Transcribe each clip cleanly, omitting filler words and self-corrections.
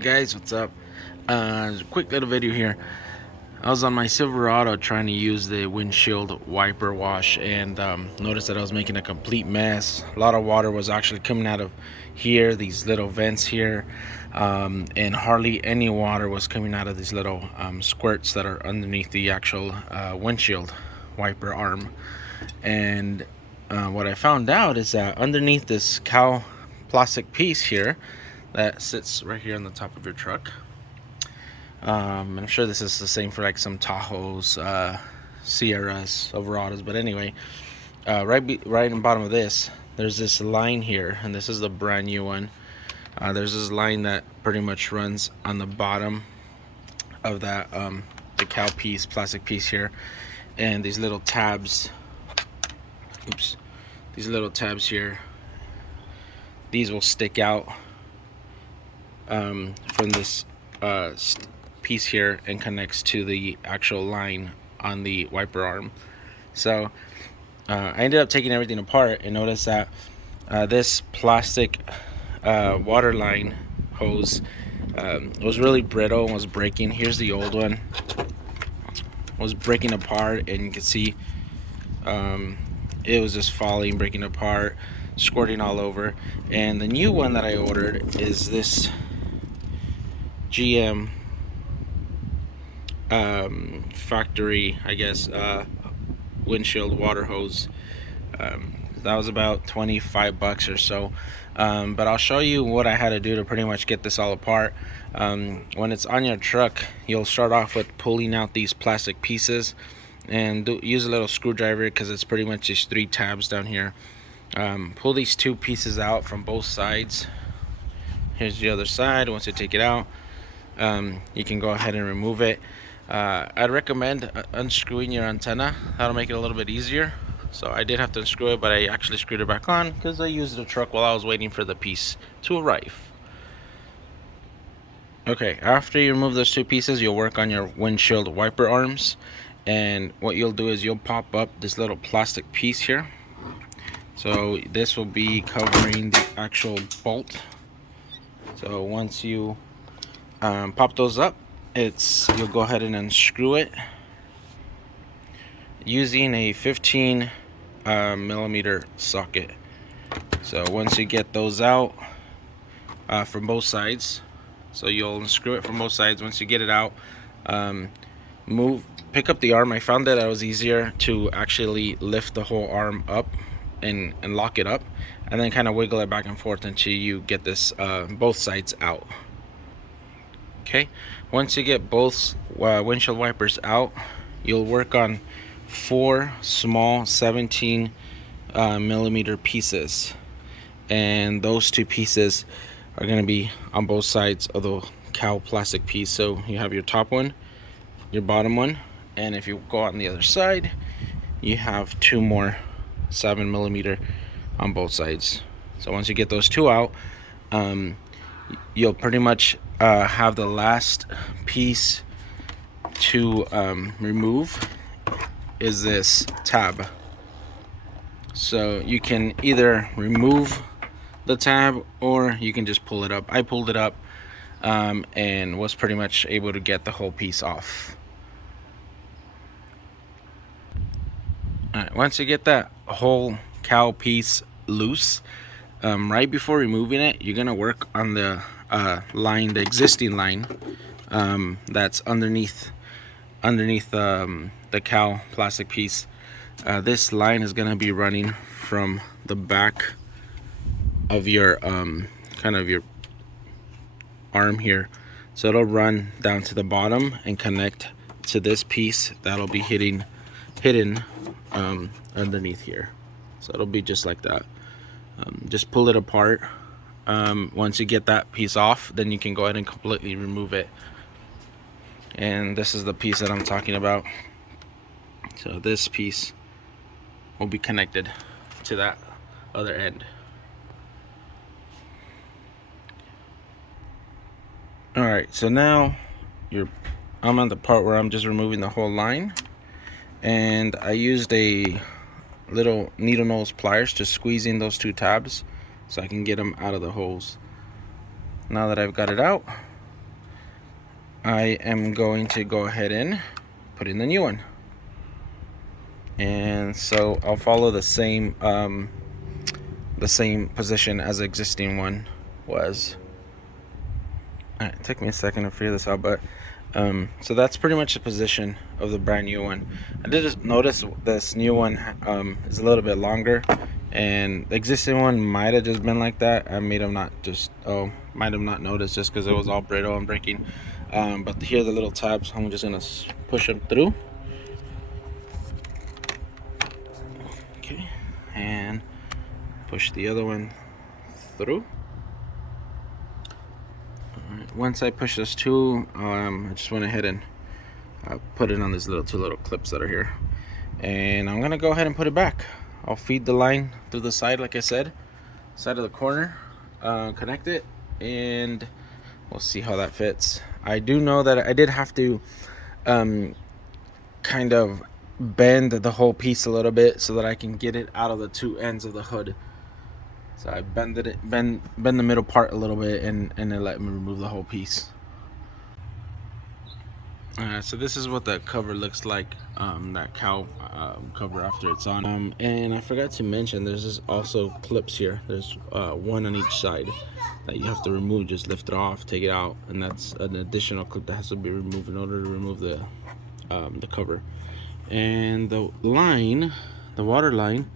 guys, what's up? Quick little video here. I was on my Silverado trying to use the windshield wiper wash and noticed that I was making a complete mess. A lot of water was actually coming out of here, these little vents here, and hardly any water was coming out of these little squirts that are underneath the actual windshield wiper arm. And what I found out is that underneath this Cowl plastic piece here that sits right here on the top of your truck, I'm sure this is the same for like some Tahoes, Sierras, Silverados, but anyway, right in the bottom of this, there's this line here, and this is the brand new one. There's this line that pretty much runs on the bottom of that the Cowl piece, plastic piece here, and these little tabs. These little tabs here, these will stick out from this piece here and connects to the actual line on the wiper arm. So I ended up taking everything apart and noticed that this plastic water line hose was really brittle and was breaking. Here's the old one, was breaking apart, and you can see it was just falling, breaking apart, squirting all over. And the new one that I ordered is this GM factory, I guess, windshield water hose. That was about 25 bucks or so, but I'll show you what I had to do to pretty much get this all apart. When it's on your truck, you'll start off with pulling out these plastic pieces and use a little screwdriver, because it's pretty much just 3 tabs down here. Pull these 2 pieces out from both sides. Here's the other side. Once you take it out, you can go ahead and remove it. I'd recommend unscrewing your antenna. That'll make it a little bit easier. So I did have to unscrew it, but I actually screwed it back on because I used the truck while I was waiting for the piece to arrive. Okay, after you remove those 2 pieces, you'll work on your windshield wiper arms. And what you'll do is you'll pop up this little plastic piece here. So this will be covering the actual bolt. So once you pop those up, you'll go ahead and unscrew it using a 15 millimeter socket. So once you get those out from both sides, so you'll unscrew it from both sides. Once you get it out, pick up the arm. I found that it was easier to actually lift the whole arm up and lock it up, and then kind of wiggle it back and forth until you get this both sides out. Okay, once you get both windshield wipers out, you'll work on 4 small 17 millimeter pieces, and those 2 pieces are going to be on both sides of the Cowl plastic piece. So you have your top one, your bottom one, and if you go on the other side, you have 2 more 7 millimeter on both sides. So once you get those 2 out, you'll pretty much have the last piece to remove is this tab. So you can either remove the tab or you can just pull it up. I pulled it up and was pretty much able to get the whole piece off. Alright, once you get that whole Cowl piece loose, right before removing it, you're gonna work on the line, the existing line that's underneath the Cowl plastic piece. This line is gonna be running from the back of your kind of your arm here, so it'll run down to the bottom and connect to this piece that'll be hidden underneath here. So it'll be just like that. Just pull it apart. Once you get that piece off, then you can go ahead and completely remove it. And this is the piece that I'm talking about. So this piece will be connected to that other end. Alright, so now I'm on the part where I'm just removing the whole line, and I used a little needle nose pliers to squeeze in those 2 tabs so I can get them out of the holes. Now that I've got it out, I am going to go ahead and put in the new one. And so I'll follow the same position as the existing one was. Alright, it took me a second to figure this out, but so that's pretty much the position of the brand new one. I did just notice this new one is a little bit longer, and the existing one might have just been like that. I might have not noticed just because it was all brittle and breaking. But here are the little tabs. I'm just gonna push them through. Okay, and push the other one through. Alright, once I push those two, I just went ahead and put it on these two little clips that are here, and I'm gonna go ahead and put it back. I'll feed the line through the side, like I said, side of the corner, connect it, and we'll see how that fits. I do know that I did have to kind of bend the whole piece a little bit so that I can get it out of the two ends of the hood. So I bend the middle part a little bit, and then let me remove the whole piece. So this is what the cover looks like, that Cowl cover after it's on. And I forgot to mention, there's also clips here. There's one on each side that you have to remove. Just lift it off, take it out, and that's an additional clip that has to be removed in order to remove the cover. And the line, the water line,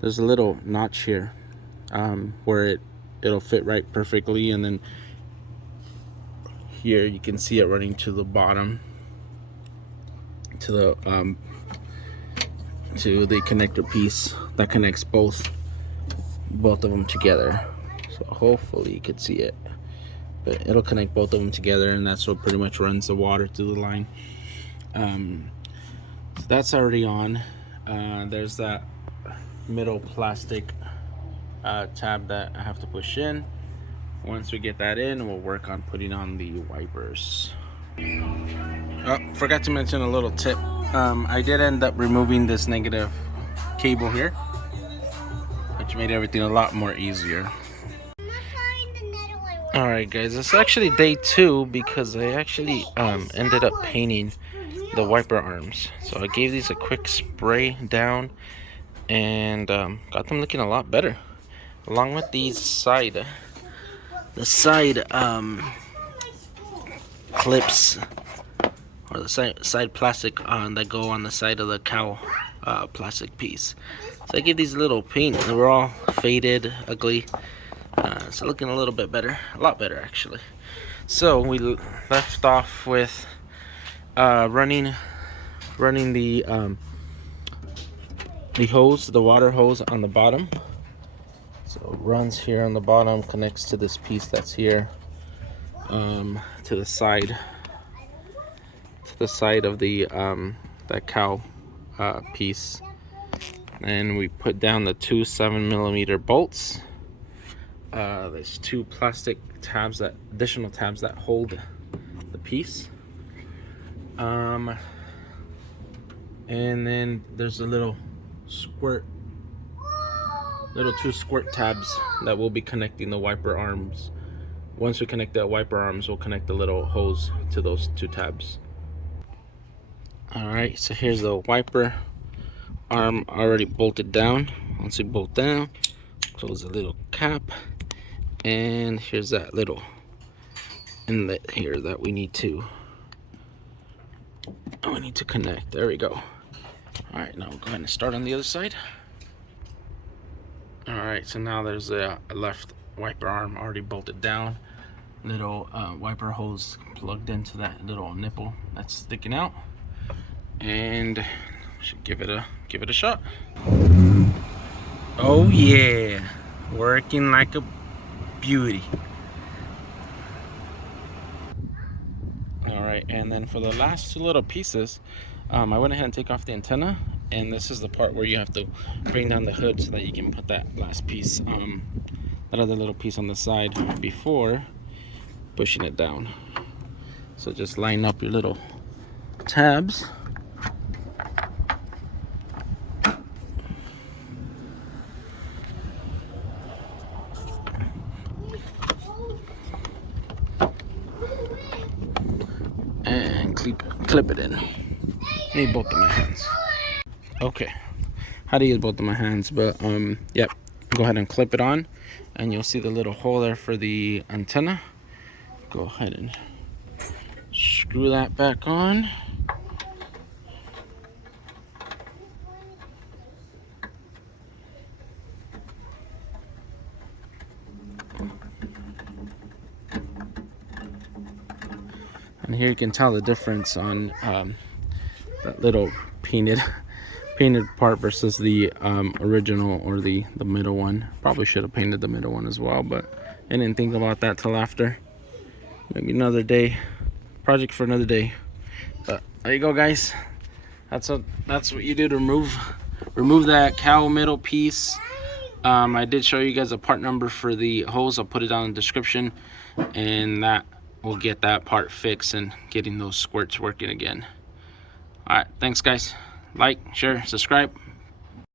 there's a little notch here where it'll fit right perfectly, and then here you can see it running to the bottom, to the connector piece that connects both of them together. So hopefully you could see it, but it'll connect both of them together, and that's what pretty much runs the water through the line. So that's already on. There's that middle plastic tab that I have to push in. Once we get that in, we'll work on putting on the wipers. Oh, forgot to mention a little tip. I did end up removing this negative cable here, which made everything a lot more easier. Alright guys, it's actually day 2 because I actually ended up painting the wiper arms. So I gave these a quick spray down, and got them looking a lot better, along with these side clips, or the side plastic that go on the side of the Cowl plastic piece. So I gave these a little paint. They were all faded, ugly. So looking a little bit better, a lot better actually. So we left off with running the hose, the water hose on the bottom. So it runs here on the bottom, connects to this piece that's here, to the side of the that Cowl piece. And we put down the two 7mm bolts. There's two plastic tabs, additional tabs that hold the piece. And then there's a little two squirt tabs that will be connecting the wiper arms. Once we connect the wiper arms, we'll connect the little hose to those two tabs. Alright, so here's the wiper arm already bolted down. Once we bolt down, close the little cap, and here's that little inlet here that we need to connect. There we go. Alright, now we'll go ahead and start on the other side. Alright, so now there's a left wiper arm already bolted down. Little wiper hose plugged into that little nipple that's sticking out, and should give it a shot. Oh yeah, working like a beauty. Alright, and then for the last two little pieces, I went ahead and take off the antenna, and this is the part where you have to bring down the hood so that you can put that last piece, that other little piece on the side before pushing it down. So just line up your little tabs. clip it in. I need both of my hands. Okay, how to use both of my hands, but yep, go ahead and clip it on, and you'll see the little hole there for the antenna. Go ahead and screw that back on. And here you can tell the difference on that little painted part versus the original, or the middle one. Probably should have painted the middle one as well, but I didn't think about that till after. Maybe another day, project for another day. But there you go, guys. That's what you do to remove that cowl middle piece. I did show you guys a part number for the hose. I'll put it down in the description, and that will get that part fixed and getting those squirts working again. All right, thanks guys. Like, share, subscribe.